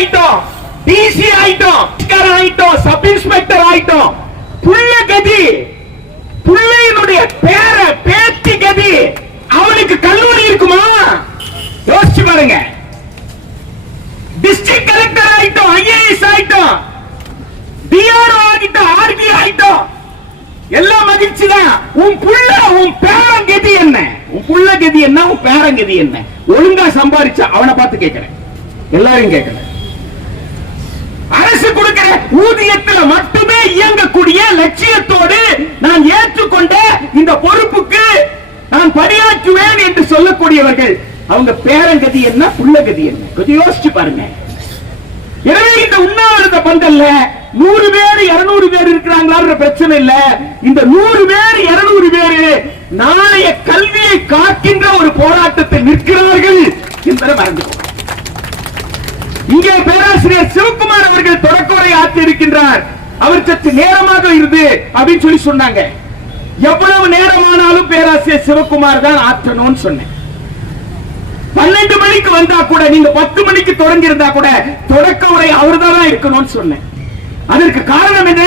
ஆயிட்டோம், டிசி ஆயிட்டோம், ஆயிட்டோம், சப் இன்ஸ்பெக்டர் ஆயிட்டோம். புள்ள கதி, பிள்ளையினுடைய பேர பேத்தி கதி. அவனுக்கு கல்லூரி இருக்குமா? யோசிச்சு பாருங்க. டிஸ்ட்ரிக்ட் கலெக்டர் ஆயிட்டோம், ஐஏஎஸ் ஆயிட்டோம், டிஆர்ஓ ஆகிட்டோம், ஆர்பி ஆயிட்டோம். எல்லாம் மகிழ்ச்சி தான். உன் புள்ள, உன் பேரன் கதி என்ன? உன் புள்ள கதி என்ன? உன் பேரன் கதி என்ன? ஒழுங்கா சம்பாதிச்சா அவனை பார்த்து கேட்கிறேன், எல்லாரும் கேட்கிறேன். அரசு கொடுக்கிற ஊதியத்தில் மட்டுமே இயங்கக்கூடிய லட்சியத்தோடு நான் ஏற்றுக்கொண்ட இந்த பொறுப்புக்கு நான் பணியாற்றுவேன் என்று சொல்லக்கூடியவர்கள், அவங்க பேரங்கதி என்ன, புள்ள கதி என்ன? கொஞ்சம் யோசிச்சு பாருங்க. எனவே இந்த உண்ணாவிரத பந்தல்ல 100 பேர் 200 பேர் இருக்கிறாங்களா பிரச்சனை இல்ல. இந்த 100 பேர் 200 பேர் நாளைய கல்வியை காக்கின்ற ஒரு போராட்டத்தை நிற்கிறார்கள் என்பதை மறந்துக்கோ. இங்கே பேராசிரியர் சிவகுமார் அவர்கள் தொடக்க உரை ஆற்றி இருக்கின்றார். அவர் சற்று நேரமாக இருந்து அப்படின்னு சொல்லி சொன்னாங்க. எவ்வளவு நேரமானாலும் பேராசிரியர் சிவகுமார் தான் ஆற்றணும்னு சொன்னேன். 12 மணிக்கு வந்தா கூட, நீங்க 10 மணிக்கு தொடங்கி இருந்தா கூட தொடக்க உரை அவர்தான் இருக்கணும்னு சொன்னேன். அதற்கு காரணம் என்ன?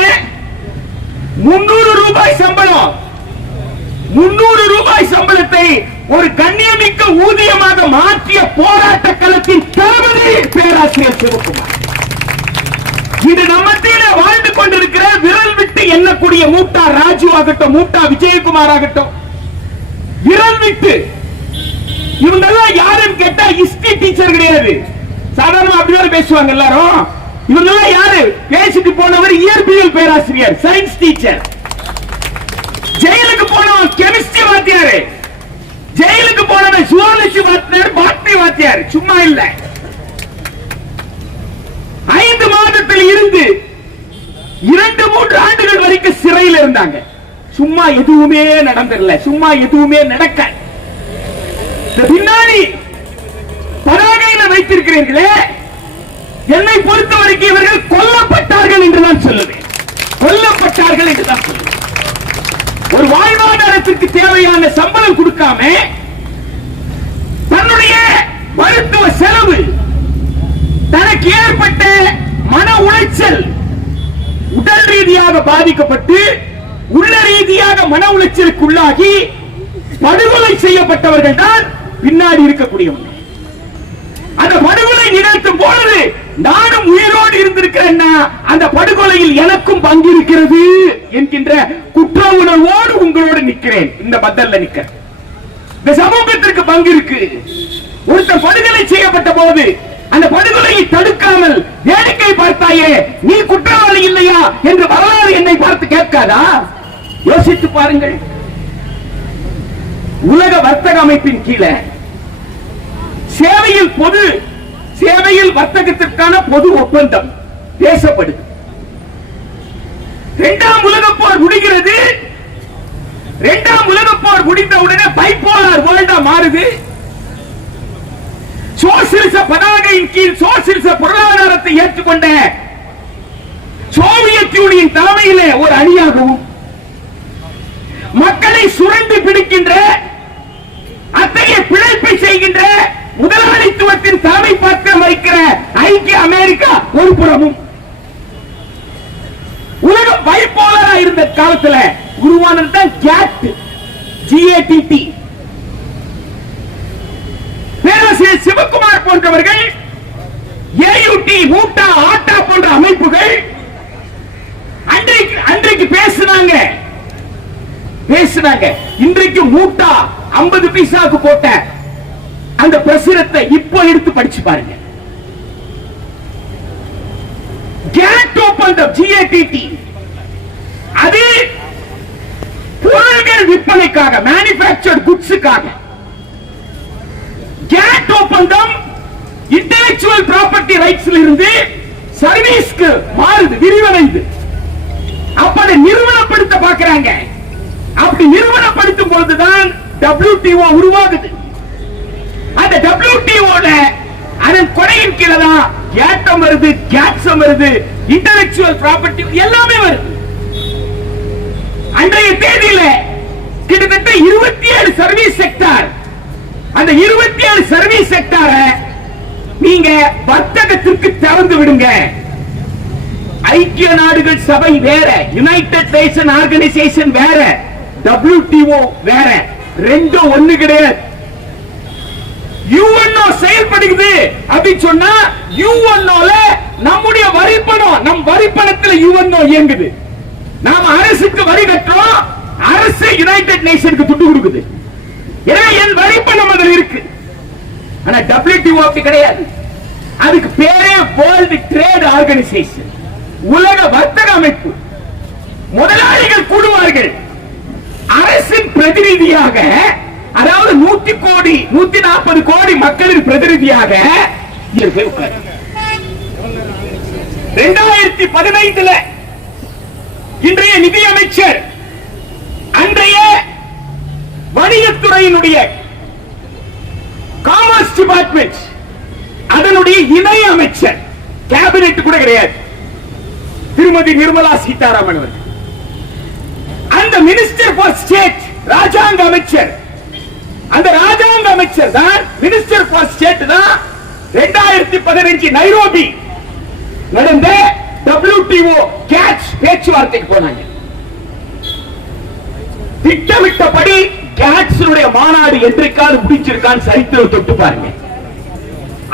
300 ரூபாய் சம்பளம், 300 ரூபாய் சம்பளத்தை ஒரு கண்ணியமிக்க ஊதியமாக மாற்றிய போராட்ட களத்தின் தளபதி பேராசிரியர் சிவகுமார். இது நம்மத்திலே வாழ்ந்து கொண்டிருக்கிற விரல் விட்டு எண்ணக்கூடிய மூட்டா ராஜு ஆகட்டும், மூட்டா விஜயகுமார் ஆகட்டும், விரல் விட்டு இவங்க எல்லாம் யாரும் கேட்டா ஹிஸ்டரி டீச்சர் கிடையாது. சாதாரணமா அப்படிதான் பேசுவாங்க எல்லாரும். இவங்க எல்லாம் யாரு? பேசிட்டு போனவர் இயற்பியல் பேராசிரியர், சயின்ஸ் டீச்சர். ஜெயிலுக்கு போனவன் கெமிஸ்ட்ரி வாத்தியாரு, ஜெயிலுக்கு போனவன் ஜுவாலஜி வாத்தியார், பாட்னி வாத்தியார். சும்மா இல்ல. 5 மாதத்தில் இருந்து 2-3 ஆண்டுகள் வரைக்கும் சிறையில் இருந்தாங்க. சும்மா எதுவுமே நடந்திரல, சும்மா எதுவுமே நடக்க. பின்னாடி பதாகையில வைத்திருக்கிறீர்களே, என்னை பொறுத்த வரைக்கும் இவர்கள் கொல்லப்பட்டார்கள் என்றுதான் சொல்லுவேன். கொல்லப்பட்டார்கள் என்றுதான் சொல்லுவேன். ஒரு வாழ்வாதாரத்திற்கு தேவையான சம்பளம் கொடுக்காம தன்னுடைய மருத்துவ செலவு, தனக்கு ஏற்பட்ட மன உளைச்சல், உடல் ரீதியாக பாதிக்கப்பட்டு உள்ள ரீதியாக மன உளைச்சலுக்கு உள்ளாகி படுகொலை செய்யப்பட்டவர்கள் தான் பின்னாடி இருக்கக்கூடியவங்க. அந்த படுகொலை நிகழ்த்தும் பொழுது நானும் உயிரோடு இருந்திருக்கிறேன்னா அந்த படுகொலையில் எனக்கும் பங்கு இருக்கிறது என்கின்ற குற்ற உணர்வோடு உங்களோடு நிற்கிறேன். இந்த பந்தல்ல நிற்கிறேன். இந்த சமூகத்திற்கு பங்கு இருக்கு. ஒருத்தர் படுகொலை செய்யப்பட்ட போது அந்த படுகொலையை தடுக்காமல் வேடிக்கை பார்த்தாயே, நீ குற்றவாளி இல்லையா என்று வரலாறு என்னை பார்த்து கேட்காதா? யோசித்து பாருங்கள். உலக வர்த்தக அமைப்பின் கீழே சேவையில் வர்த்தகத்திற்கான பொது ஒப்பந்தம் பேசப்படுது. 2ஆம் உலகப் போர் முடிகிறது. 2ஆம் உலகப் போர் முடிந்தவுடனே பைபோலார் வேர்ல்டா மாறுது. சோசியலிச பதாகையின் கீழ் சோசியலிச பொருளாதாரத்தை ஏற்றுக்கொண்ட சோவியத் யூனியன் தலைமையிலே ஒரு அணியாகவும், மக்களை சுரண்டி பிடிக்கின்ற, அத்தகைய பிழைப்பை செய்கின்ற முதலாளித்துவத்தின் தலைமை பக்கம் வைக்கிற ஐக்கிய அமெரிக்கா ஒரு புறமும், உலகம் பைபோலரா இருந்த காலத்துல உருவானது கேட், GATT. பேராசிரியர் சிவகுமார் போன்றவர்கள், AUT, மூட்டா, ஆட்டா போன்ற அமைப்புகள் அன்றைக்கு பேசினாங்க. இன்றைக்கு மூட்டா 50 பைசாக்கு போட்ட அந்த பிரசுரத்தை இப்போ எடுத்து படிச்சு பாருங்க. கேட் ஒப்பந்தம், GATT, அது பொருள்கள் விற்பனைக்காக, மேனுஃபேக்சர்ட் குட்ஸுக்காக. கேட் ஒப்பந்தம் இன்டெலக்சுவல் ப்ராப்பர்ட்டி ரைட்ஸ்ல இருந்து சர்வீஸ்க்கு மாறுது, விரிவடைந்து. அப்ப அதை நிறுவனப்படுத்த பார்க்கிறாங்க. அப்படி நிறுவனப்படுத்தும் பொழுதுதான் WTO உருவாகுது. அந்த WTO அதன் கொடையின் கீழே தான் கேட்டம் வருது, கேட்சம் வருது, இன்டெலக்சுவல் ப்ராப்பர்ட்டி எல்லாமே வருது. அன்றைய தேதியில கிட்டத்தட்ட 27 சர்வீஸ் செக்டார். அந்த 27 சர்வீஸ் செக்டார நீங்க வர்த்தகத்திற்கு திறந்து விடுங்க. ஐக்கிய நாடுகள் சபை வேற, யுனைடெட் நேஷன் ஆர்கனைசேஷன் வேற, WTO வேற, ரெண்டும் ஒண்ணு கிடையாது. UNO செயல்படுகிறது அப்படின்னு சொன்னா UNOல நம்முடைய வரிப்பணம், நம் வரிப்பணத்தில் UNO இயங்குது. நாம அரசுக்கு வரி கட்டுறோம், அரசு யுனைடெட் நேஷனுக்கு துட்டு கொடுக்குது. எனவே என் வரிப்பணம் அதில் இருக்கு. ஆனா WTO அப்படி கிடையாது. அதுக்கு பேரே வேர்ல்ட் ட்ரேட் ஆர்கனைசேஷன், உலக வர்த்தக அமைப்பு. முதலாளிகள் கூடுவார்கள், அரசின் பிரதிநிதியாக, அதாவது 140 கோடி மக்களின் பிரதிநிதியாக 2015 இன்றைய நிதியமைச்சர், அன்றைய வணிகத்துறையினுடைய காமர்ஸ் டிபார்ட்மெண்ட், அதனுடைய இணை அமைச்சர், கேபினெட் கூட கிடையாது, திருமதி நிர்மலா சீதாராமன் அவர்கள். அந்த மினிஸ்டர் ஃபார் ஸ்டேட், ராஜாங்க அமைச்சர், அந்த ராஜாங்க அமைச்சர் தான், மினிஸ்டர் ஃபார் ஸ்டேட் தான் 2015 நைரோபி நடந்த WTO கேட்ச் பேச்சுவார்த்தைக்கு போனாங்க. திட்டமிட்டபடி கேட்ஸ் மாநாடு என்றைக்காவது முடிச்சிருக்கான்னு சரித்திரம் தொட்டு பாருங்க.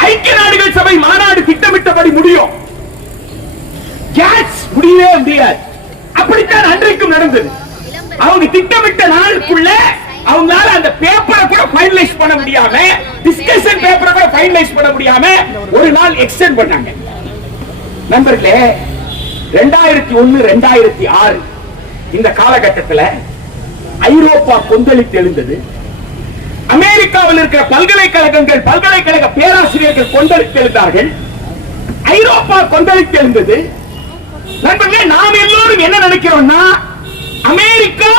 ஐக்கிய நாடுகள் சபை மாநாடு திட்டமிட்டபடி முடியும், கேட்ஸ் முடியவே முடியாது. அப்படித்தான் அன்றைக்கும் நடந்தது. அவங்க திட்டமிட்ட நாளுக்குள்ள அவங்களால அந்த பேப்பரை கூட ஃபைனலைஸ் பண்ண முடியாம, டிஸ்கஷன் பேப்பரை கூட ஃபைனலைஸ் பண்ண முடியாம ஒரு நாள் எக்ஸ்டெண்ட் பண்ணாங்க. நண்பர்களே, 2001 2006 இந்த காலகட்டத்தில் ஐரோப்பா கொந்தளித்து எழுந்தது. அமெரிக்காவில் இருக்கிற பல்கலைக்கழகங்கள், பல்கலைக்கழக பேராசிரியர்கள் கொந்தளித்து எழுந்தார்கள். ஐரோப்பா கொந்தளித்து எழுந்தது. நண்பர்களே, நாம் எல்லோரும் என்ன நினைக்கிறோம்னா, அமெரிக்கா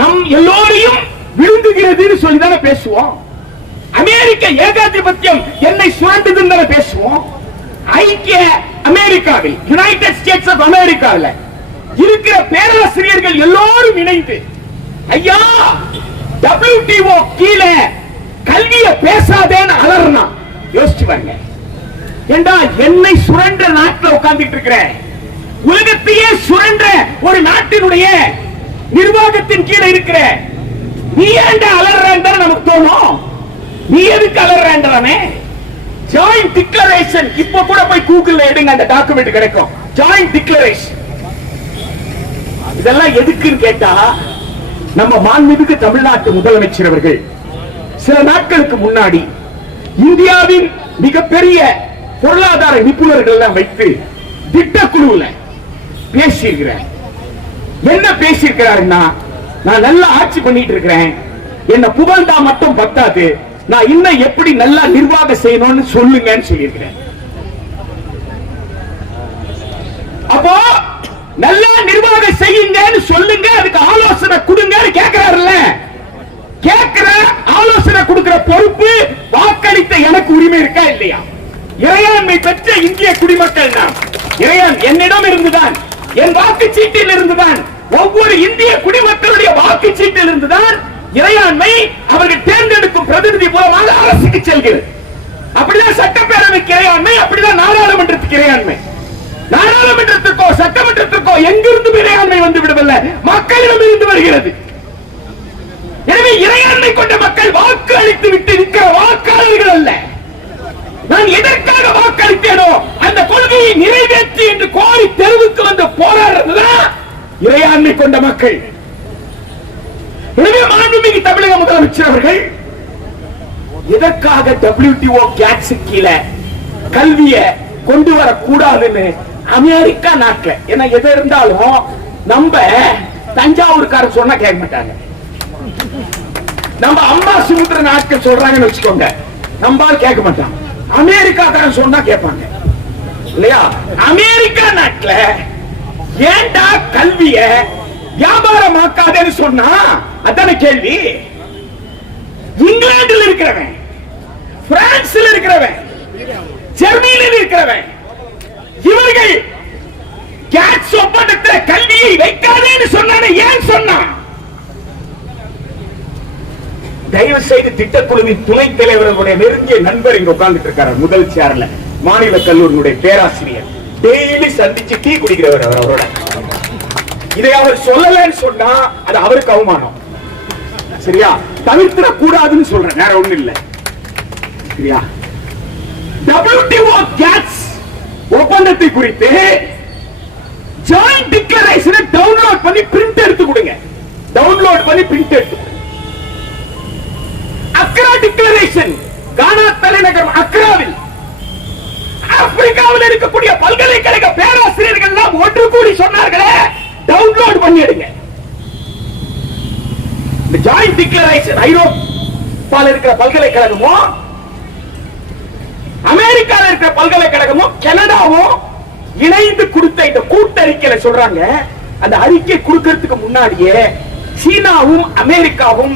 நம் எல்லோரையும் விழுந்துகிறது சொல்லிதானே பேசுவோம். அமெரிக்க ஏகாதிபத்தியம் என்னை சுரண்டுதுன்னு பேசுவோம். ஐக்கிய அமெரிக்காவில், யுனைடெட் ஸ்டேட்ஸ் ஆஃப் அமெரிக்காவில் இருக்கிற பேராசிரியர்கள் எல்லோரும் இணைந்து, ஐயா WTO கீழே கல்வியை பேசாதேன்னு அலறனா. யோசிச்சு பாருங்க. ஏண்டா, என்னை சுரண்ட நாட்டில் உட்கார்ந்துட்டு இருக்கிற, உலகத்தையே சுரண்ட ஒரு நாட்டினுடைய நிர்வாகத்தின் கீழே இருக்கிற நீ ஏண்டா அலறான் நமக்கு தோணும். நீ எதுக்கு அலறானே? ஜாயிண்ட் டிக்ளரேஷன், இப்ப கூட போய் கூகுள்ல எடுங்க, அந்த டாக்குமெண்ட் கிடைக்கும். Joint declaration. இதெல்லாம் எதுக்குன்னு கேட்டா, நம்ம மாண்புமிகு தமிழ்நாட்டு முதலமைச்சர் அவர்கள் சில நாட்களுக்கு முன்னாடி இந்தியாவின் மிகப்பெரிய பொருளாதார நிபுணர்கள் எல்லாம் வைத்து திட்டக்குழுல பேசியிருக்கிறார். என்ன பேசியிருக்கிறாருன்னா, நான் நல்லா ஆட்சி பண்ணிட்டு இருக்கிறேன், என்ன புகழ்ந்தா மட்டும் பத்தாது, நான் இன்னும் எப்படி நல்லா நிர்வாகம் செய்யணும்னு சொல்லுங்கன்னு சொல்லியிருக்கிறேன். அப்போ நல்லா நிர்வாகம் செய்யுங்கன்னு சொல்லுங்க, அதுக்கு ஆலோசனை கொடுங்க கேட்கிறாருல்ல. கேட்கிற ஆலோசனை கொடுக்கிற பொறுப்பு வாக்களித்த எனக்கு உரிமை இருக்கா இல்லையா? இறையாண்மை பெற்ற இந்திய குடிமக்கள் தான். இறையான் என்னிடம் இருந்துதான், என் வாக்குச்சீட்டில் இருந்துதான், ஒவ்வொரு இந்திய குடிமக்களுடைய வாக்குச்சீட்டில் இருந்துதான் இறையாண்மை அவர்கள் தேர்ந்தெடுக்கும் பிரதிநிதி மூலமாக அரசுக்கு செல்கிறது. அப்படிதான் சட்டப்பேரவைக்கு இறையாண்மை, அப்படிதான் நாடாளுமன்றத்துக்கு இறையாண்மை. நாடாளுமன்றத்திற்கோ சட்டமன்றத்திற்கோ எங்கிருந்து இறையாண்மை வந்து விடவில்லை, மக்களிடம் இருந்து வருகிறது. எனவே இறையாண்மை கொண்ட மக்கள் வாக்கு அளித்து விட்டு இருக்கிற வாக்காளர்கள் அல்ல. நான் எதற்காக வாக்களித்தேனோ அந்த கொள்கையை நிறைவேற்றி என்று கோரி தெருவுக்கு வந்து போராடுறதுதான் இறையாண்மை கொண்ட மக்கள். எனவே மாண்புமிகு தமிழக முதலமைச்சர் அவர்கள் எதற்காக WTO கேட்ஸ் கீழே கல்வியை கொண்டு வரக்கூடாதுன்னு அமெரிக்கா நாட்டில், ஏன்னா எது இருந்தாலும் நம்ம தஞ்சாவூர்காரர் சொன்னா கேட்க மாட்டாங்க, நம்ம அம்பா சுமுத்திர நாட்கள் சொல்றாங்கன்னு வச்சுக்கோங்க, நம்மால் கேட்க மாட்டாங்க. அமெரிக்காக்காரன் சொன்னா கேட்பாங்க இல்லையா? அமெரிக்கா நாட்டில் ஏண்டா கல்விய வியாபாரமாக்காதேன்னு சொன்னா அதான கேள்வி. இங்கிலாந்தில் இருக்கிறவன், பிரான்சில் இருக்கிறவன், ஜெர்மனியில் இருக்கிறவன், இவர்கள் கேட்ஸ் ஒப்பந்தத்தில் கல்வியை வைக்காதேன்னு சொன்னானே, ஏன் சொன்னான்? தயவு செய்து திட்டக்குழுவின் துணைத் தலைவர்களுடைய நெருங்கிய நண்பர் இங்க உட்கார்ந்துட்டு இருக்காரு முதல் சேர்ல, மாநில கல்லூரியுடைய பேராசிரியர், டெய்லி சந்திச்சு டீ குடிக்கிறவர் அவரோட. இதை அவர் சொல்லலன்னு சொன்னா அது அவருக்கு அவமானம். சரியா? தவிர்த்திட கூடாதுன்னு சொல்றேன், வேற ஒண்ணு இல்ல. சரியா? WTO கேட்ஸ் ஒப்பந்தத்தை குறித்து ஜாயிண்ட் டிக்ளரேஷனை டவுன்லோட் பண்ணி பிரிண்ட் எடுத்து கொடுங்க. டவுன்லோட் பண்ணி பிரிண்ட் எடுத்து கொடுங்க. அக்ரா டிக்ளரேஷன், கானா தலைநகர் அக்ராவில் ஆப்பிரிக்காவில் இருக்கக்கூடிய பல்கலைக்கழக பேராசிரியர்கள் எல்லாம் ஒன்று கூடி சொன்னார்களே, டவுன்லோட் பண்ணி எடுங்க. இந்த ஜாயிண்ட் டிக்ளரேஷன் ஐரோப்பாவில் இருக்கிற பல்கலைக்கழகமோ, அமெரிக்காவில் இருக்கிற பல்கலைக்கழகமும் கனடாவும் இணைந்து கொடுத்த இந்த கூட்டறிக்கையில சொல்றாங்க, அந்த அறிக்கை கொடுக்கிறதுக்கு முன்னாடியே சீனாவும் அமெரிக்காவும்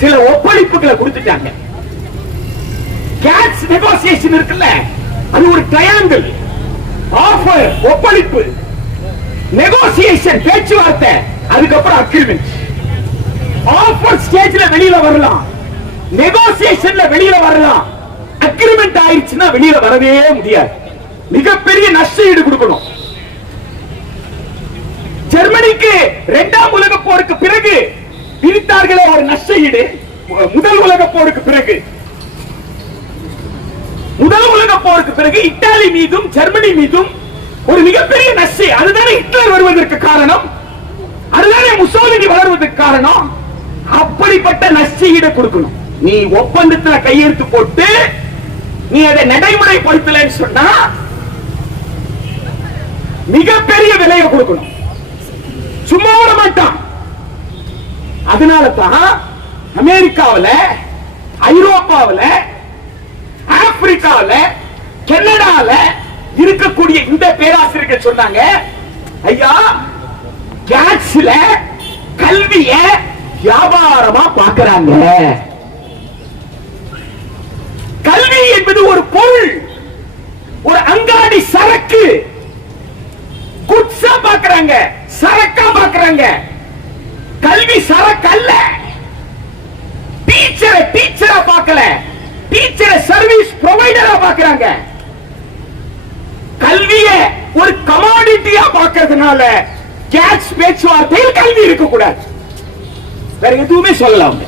சில ஒப்பளிப்புகளை கொடுத்துட்டாங்க. கேட்ஸ் நெகோசியேஷன் இருக்குல்ல, அது ஒரு ட்ரையாங்கிள். ஆஃபர் ஒப்பளிப்பு, நெகோசியேஷன் பேச்சுவார்த்தை, அதுக்கப்புறம் அக்ரிமெண்ட். ஆஃபர் ஸ்டேஜ்ல வெளியில வரலாம், நெகோசியேஷன்ல வெளியில வரலாம், அக்ரிமெண்ட் ஆயிடுச்சுன்னா வெளியில வரவே முடியாது. மிகப்பெரிய நஷ்ட ஈடு கொடுக்கணும். ஜெர்மனிக்கு இரண்டாம் உலக போருக்கு பிறகு பிரித்தார்களே ஒரு நஷ்ட ஈடு. முதல் உலக போருக்கு பிறகு, முதல் உலக போருக்கு பிறகு இத்தாலி மீதும் ஜெர்மனி மீதும் ஒரு மிகப்பெரிய நஷ்ட, அதுதானே ஹிட்லர் வருவதற்கு காரணம், அதுதானே முசோலினி வளர்வதற்கு காரணம். அப்படிப்பட்ட நஷ்ட ஈடு கொடுக்கணும். நீ ஒப்பந்தத்தில் கையெழுத்து போட்டு நீ அதை நடைமுறைப்படுத்தலன்னு சொன்னா மிகப்பெரிய விலையை கொடுக்கணும், சும்மா விட மாட்டான். அதனால தான் அமெரிக்காவில், ஐரோப்பாவில், ஆப்பிரிக்காவில், கனடாவில் இருக்கக்கூடிய இந்த பேராசிரியர்கள் சொன்னாங்க, ஐயா கேட்ஸ்ல கல்விய வியாபாரமா பார்க்கறாங்க. கல்வி என்பது ஒரு பொருள், ஒரு அங்காடி சரக்கு. குட்ஸா பார்க்கறாங்க, சரக்கா பார்க்கறாங்க. கல்வி சரக்கு அல்ல. டீச்சரா பார்க்கல, டீச்சரை சர்வீஸ் ப்ரொவைடரா பார்க்கறாங்க. கல்வியை ஒரு கமாடிட்டியா பார்க்கிறதுனால கேட்ஸ் பேச்சுவார்த்தையில் கல்வி இருக்க கூடாது. வேற எதுவுமே சொல்லலாம்.